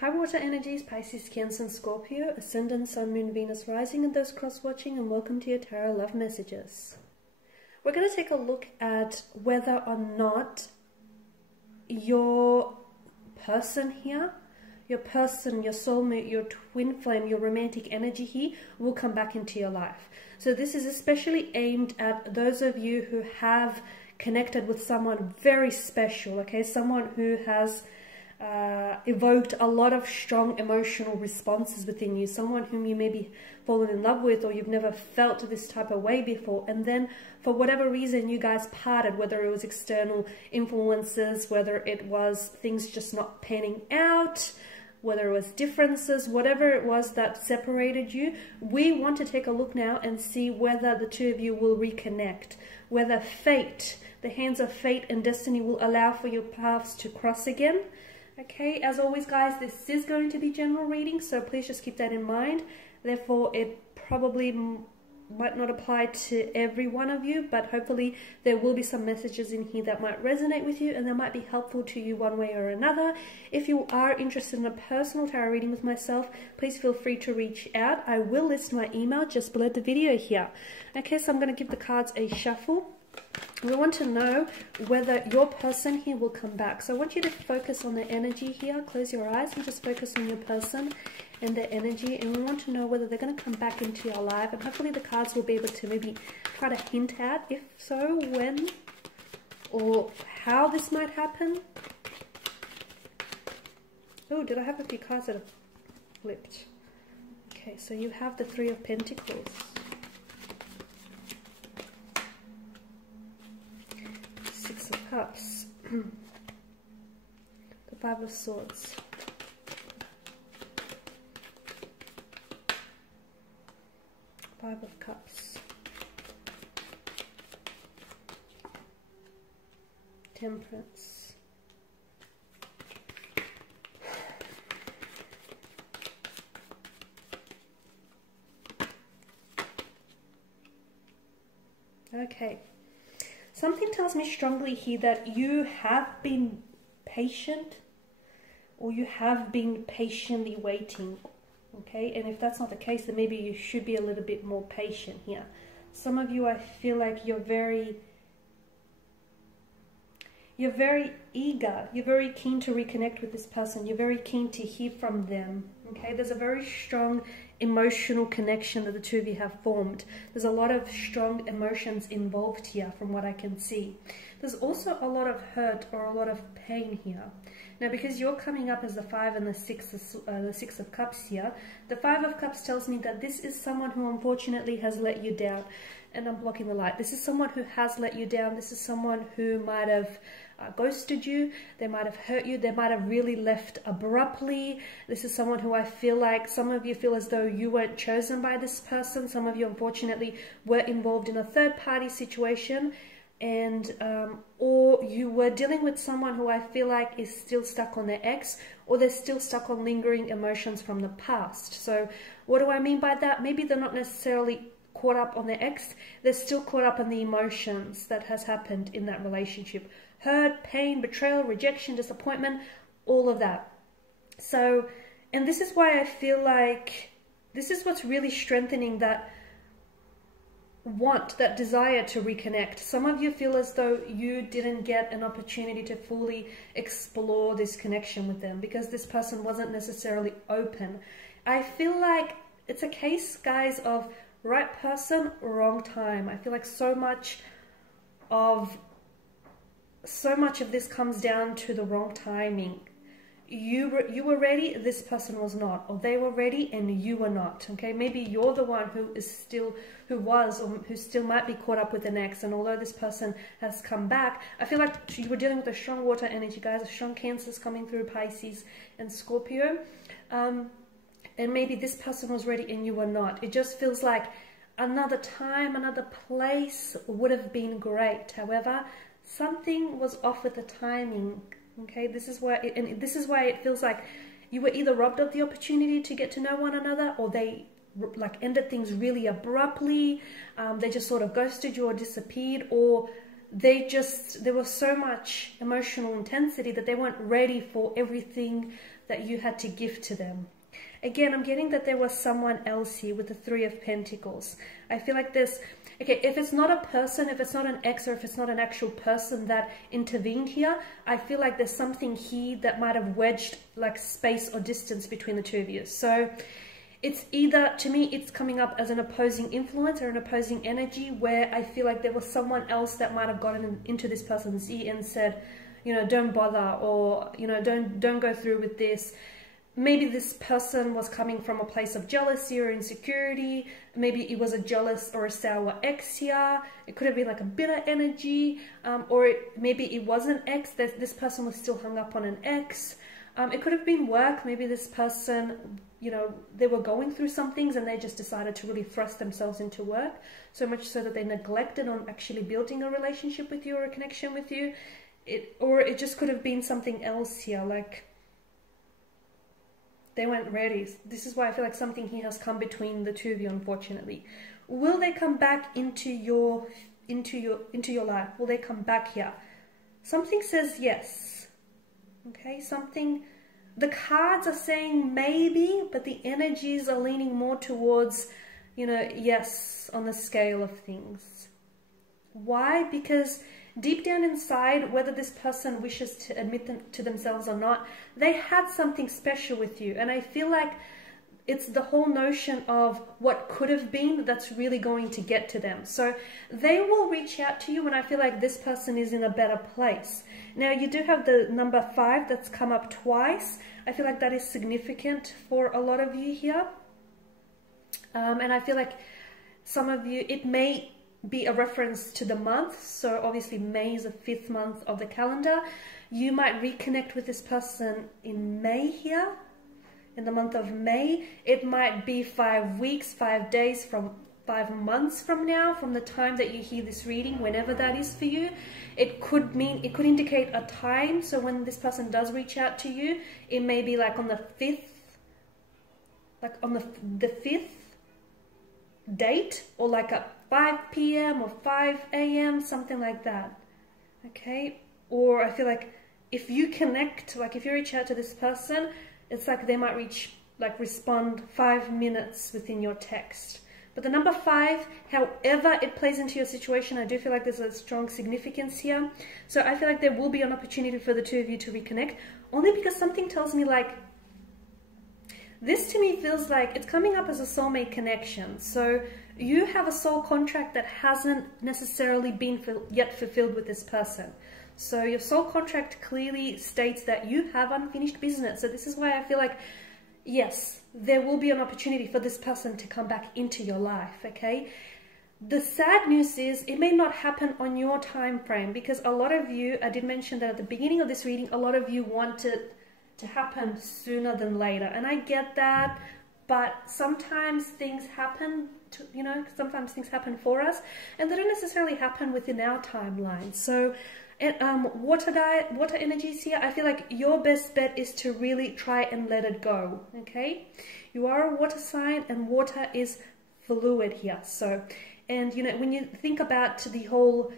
High water energies, Pisces, Cancer, and Scorpio, Ascendant, Sun, Moon, Venus, Rising, and those cross-watching, and welcome to your Tarot Love Messages. We're going to take a look at whether or not your person here, your person, your soulmate, your twin flame, your romantic energy here will come back into your life. So this is especially aimed at those of you who have connected with someone very special, okay? Someone who has evoked a lot of strong emotional responses within you, someone whom you maybe fallen in love with or you've never felt this type of way before, and then for whatever reason you guys parted, whether it was external influences, whether it was things just not panning out, whether it was differences, whatever it was that separated you. We want to take a look now and see whether the two of you will reconnect, whether fate, the hands of fate and destiny will allow for your paths to cross again. Okay, as always guys, this is going to be general reading, so please just keep that in mind. Therefore, it probably might not apply to every one of you, but hopefully there will be some messages in here that might resonate with you and that might be helpful to you one way or another. If you are interested in a personal tarot reading with myself, please feel free to reach out. I will list my email just below the video here. Okay, so I'm going to give the cards a shuffle. We want to know whether your person here will come back. So I want you to focus on the energy here. Close your eyes and just focus on your person and their energy. And we want to know whether they're going to come back into your life. And hopefully the cards will be able to maybe try to hint at, if so, when or how this might happen. Oh, did I have a few cards that have flipped? Okay, so you have the Three of Pentacles. Cups, the Five of Swords, Five of Cups, Temperance, okay. Something tells me strongly here that you have been patient, or you have been patiently waiting, okay? And if that's not the case, then maybe you should be a little bit more patient here. Some of you, I feel like you're very eager, you're very keen to reconnect with this person, you're very keen to hear from them, okay? There's a very strong emotional connection that the two of you have formed. There's a lot of strong emotions involved here from what I can see. There's also a lot of hurt or a lot of pain here. Now, because you're coming up as the Five and the Six of Cups here, the Five of Cups tells me that this is someone who unfortunately has let you down. And I'm blocking the light. This is someone who has let you down. This is someone who might have ghosted you. They might have hurt you. They might have really left abruptly. This is someone who I feel like some of you feel as though you weren't chosen by this person. Some of you unfortunately were involved in a third-party situation, and or you were dealing with someone who I feel like is still stuck on their ex, or they're still stuck on lingering emotions from the past. So what do I mean by that? Maybe they're not necessarily caught up on their ex, they're still caught up in the emotions that has happened in that relationship. Hurt, pain, betrayal, rejection, disappointment, all of that. So, and this is why I feel like this is what's really strengthening that want, that desire to reconnect. Some of you feel as though you didn't get an opportunity to fully explore this connection with them because this person wasn't necessarily open. I feel like it's a case, guys, of right person, wrong time. I feel like so much of this comes down to the wrong timing. You were ready, this person was not, or they were ready and you were not. Okay, maybe you're the one who still might be caught up with an ex, and although this person has come back, I feel like you were dealing with a strong water energy, guys, a strong Cancers coming through, Pisces and Scorpio. And maybe this person was ready and you were not. It just feels like another time, another place would have been great. However, something was off with the timing. Okay, this is why it feels like you were either robbed of the opportunity to get to know one another, or they like ended things really abruptly. They just sort of ghosted you or disappeared, or there was so much emotional intensity that they weren't ready for everything that you had to give to them. Again, I'm getting that there was someone else here with the Three of Pentacles. I feel like there's, okay, if it's not a person, if it's not an ex, or if it's not an actual person that intervened here, I feel like there's something here that might have wedged like space or distance between the two of you. So it's either, to me, it's coming up as an opposing influence or an opposing energy, where I feel like there was someone else that might have gotten into this person's ear and said, you know, don't bother, or, you know, don't go through with this. Maybe this person was coming from a place of jealousy or insecurity. Maybe it was a jealous or a sour ex here. It could have been like a bitter energy, or maybe it was an ex, that this person was still hung up on an ex. It could have been work. Maybe this person, you know, they were going through some things and they just decided to really thrust themselves into work, so much so that they neglected on actually building a relationship with you or a connection with you. Or it just could have been something else here, like they weren't ready. This is why I feel like something here has come between the two of you, unfortunately. Will they come back into your life? Will they come back here? Something says yes. Okay, something, the cards are saying maybe, but the energies are leaning more towards, you know, yes, on the scale of things. Why? Because deep down inside, whether this person wishes to admit them to themselves or not, they had something special with you. And I feel like it's the whole notion of what could have been that's really going to get to them. So they will reach out to you when I feel like this person is in a better place. Now, you do have the number 5 that's come up twice. I feel like that is significant for a lot of you here. And I feel like some of you, it may be a reference to the month. So obviously May is the 5th month of the calendar. You might reconnect with this person in May here, in the month of May. It might be 5 weeks, 5 days, from 5 months from now, from the time that you hear this reading, whenever that is for you. It could mean, it could indicate a time. So when this person does reach out to you, it may be like on the 5th, like on the 5th date, or like a 5 p.m. or 5 a.m., something like that. Okay? Or I feel like if you connect, like if you reach out to this person, it's like they might respond 5 minutes within your text. But the number 5, however it plays into your situation, I do feel like there's a strong significance here. So I feel like there will be an opportunity for the two of you to reconnect, only because something tells me like, this to me feels like it's coming up as a soulmate connection. So you have a soul contract that hasn't necessarily been yet fulfilled with this person. So your soul contract clearly states that you have unfinished business. So this is why I feel like, yes, there will be an opportunity for this person to come back into your life, okay? The sad news is it may not happen on your time frame, because a lot of you, I did mention that at the beginning of this reading, a lot of you want it to happen sooner than later. And I get that, but sometimes things happen to, you know, sometimes things happen for us, and they don't necessarily happen within our timeline. So water energies here, I feel like your best bet is to really try and let it go, okay? You are a water sign, and water is fluid here. So, and you know, when you think about the whole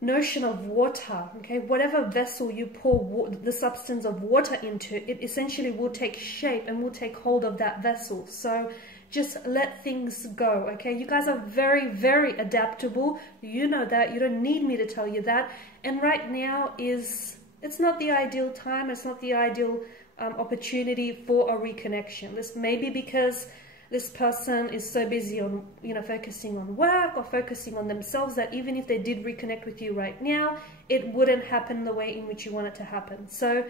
notion of water, okay, whatever vessel you pour the substance of water into, it essentially will take shape and will take hold of that vessel. So just let things go, okay? You guys are very, very adaptable. You know that. You don't need me to tell you that. And right now it's not the ideal time. It's not the ideal opportunity for a reconnection. This may be because this person is so busy on, you know, focusing on work or focusing on themselves, that even if they did reconnect with you right now, it wouldn't happen the way in which you want it to happen. So,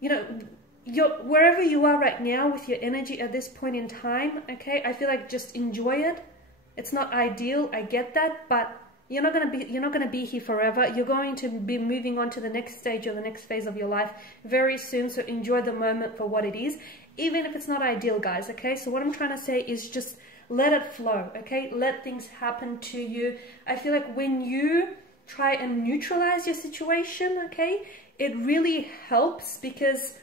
you know, wherever you are right now with your energy at this point in time, okay, I feel like just enjoy it. It's not ideal, I get that, but you're not gonna be here forever. You're going to be moving on to the next stage or the next phase of your life very soon. So enjoy the moment for what it is, even if it's not ideal, guys. Okay, so what I'm trying to say is just let it flow. Okay, let things happen to you. I feel like when you try and neutralize your situation, okay, it really helps, because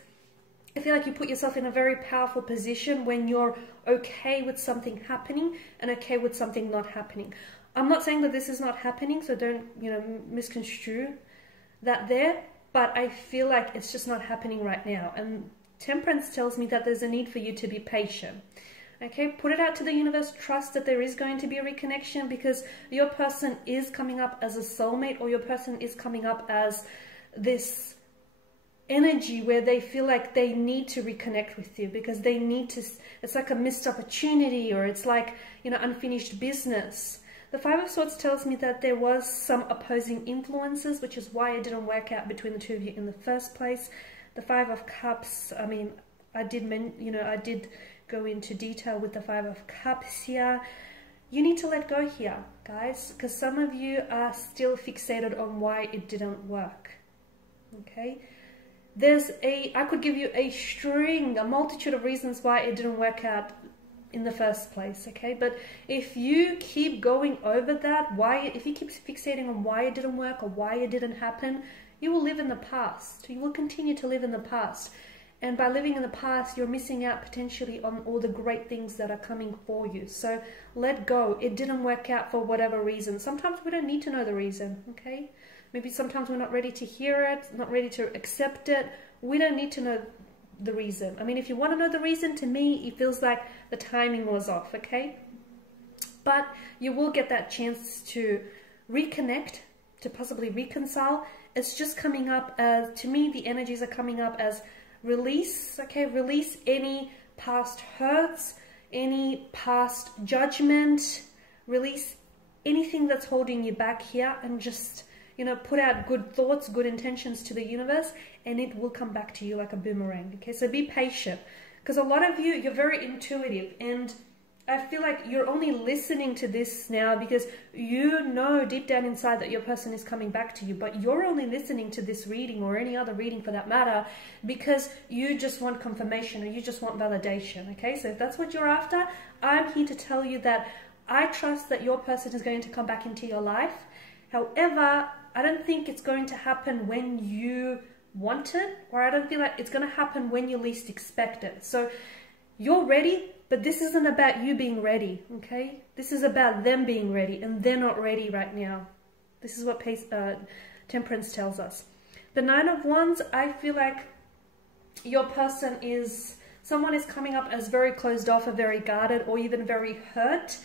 I feel like you put yourself in a very powerful position when you're okay with something happening and okay with something not happening. I'm not saying that this is not happening, so don't, you know, misconstrue that there. but I feel like it's just not happening right now. And Temperance tells me that there's a need for you to be patient. Okay, put it out to the universe. Trust that there is going to be a reconnection, because your person is coming up as a soulmate, or your person is coming up as this energy where they feel like they need to reconnect with you, because they need to, it's like a missed opportunity, or it's like, you know, unfinished business. The Five of Swords tells me that there was some opposing influences, which is why it didn't work out between the two of you in the first place. The Five of Cups, I mean, I did go into detail with the Five of Cups here. You need to let go here, guys, because some of you are still fixated on why it didn't work. Okay, I could give you a multitude of reasons why it didn't work out in the first place. Okay, but if you keep going over that, if you keep fixating on why it didn't work or why it didn't happen, you will live in the past. You will continue to live in the past. And by living in the past, you're missing out potentially on all the great things that are coming for you. So let go. It didn't work out for whatever reason. Sometimes we don't need to know the reason, okay? Maybe sometimes we're not ready to hear it, not ready to accept it. We don't need to know the reason. I mean, if you want to know the reason, to me, it feels like the timing was off, okay? But you will get that chance to reconnect, to possibly reconcile. It's just coming up as, to me, the energies are coming up as release, okay? Release any past hurts, any past judgment, release anything that's holding you back here, and just, you know, put out good thoughts, good intentions to the universe, and it will come back to you like a boomerang, okay? So be patient, because a lot of you, you're very intuitive, and I feel like you're only listening to this now because you know deep down inside that your person is coming back to you, but you're only listening to this reading, or any other reading for that matter, because you just want confirmation, or you just want validation, okay? So if that's what you're after, I'm here to tell you that I trust that your person is going to come back into your life. However, I don't think it's going to happen when you want it, or I don't feel like it's going to happen when you least expect it. So you're ready, but this isn't about you being ready, okay? This is about them being ready, and they're not ready right now. This is what Temperance tells us. The Nine of Wands, I feel like your person is, someone is coming up as very closed off, or very guarded, or even very hurt.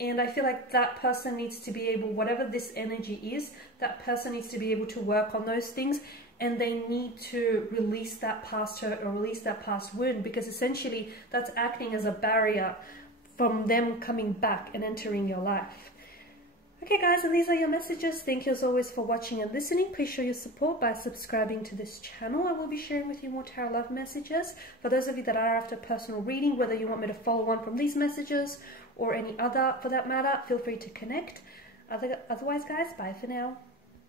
And I feel like that person needs to be able, whatever this energy is, that person needs to be able to work on those things, and they need to release that past hurt or release that past wound, because essentially that's acting as a barrier from them coming back and entering your life. Okay guys, and these are your messages. Thank you as always for watching and listening. Please show your support by subscribing to this channel. I will be sharing with you more tarot love messages. For those of you that are after personal reading, whether you want me to follow on from these messages or any other for that matter, feel free to connect. Otherwise guys, bye for now.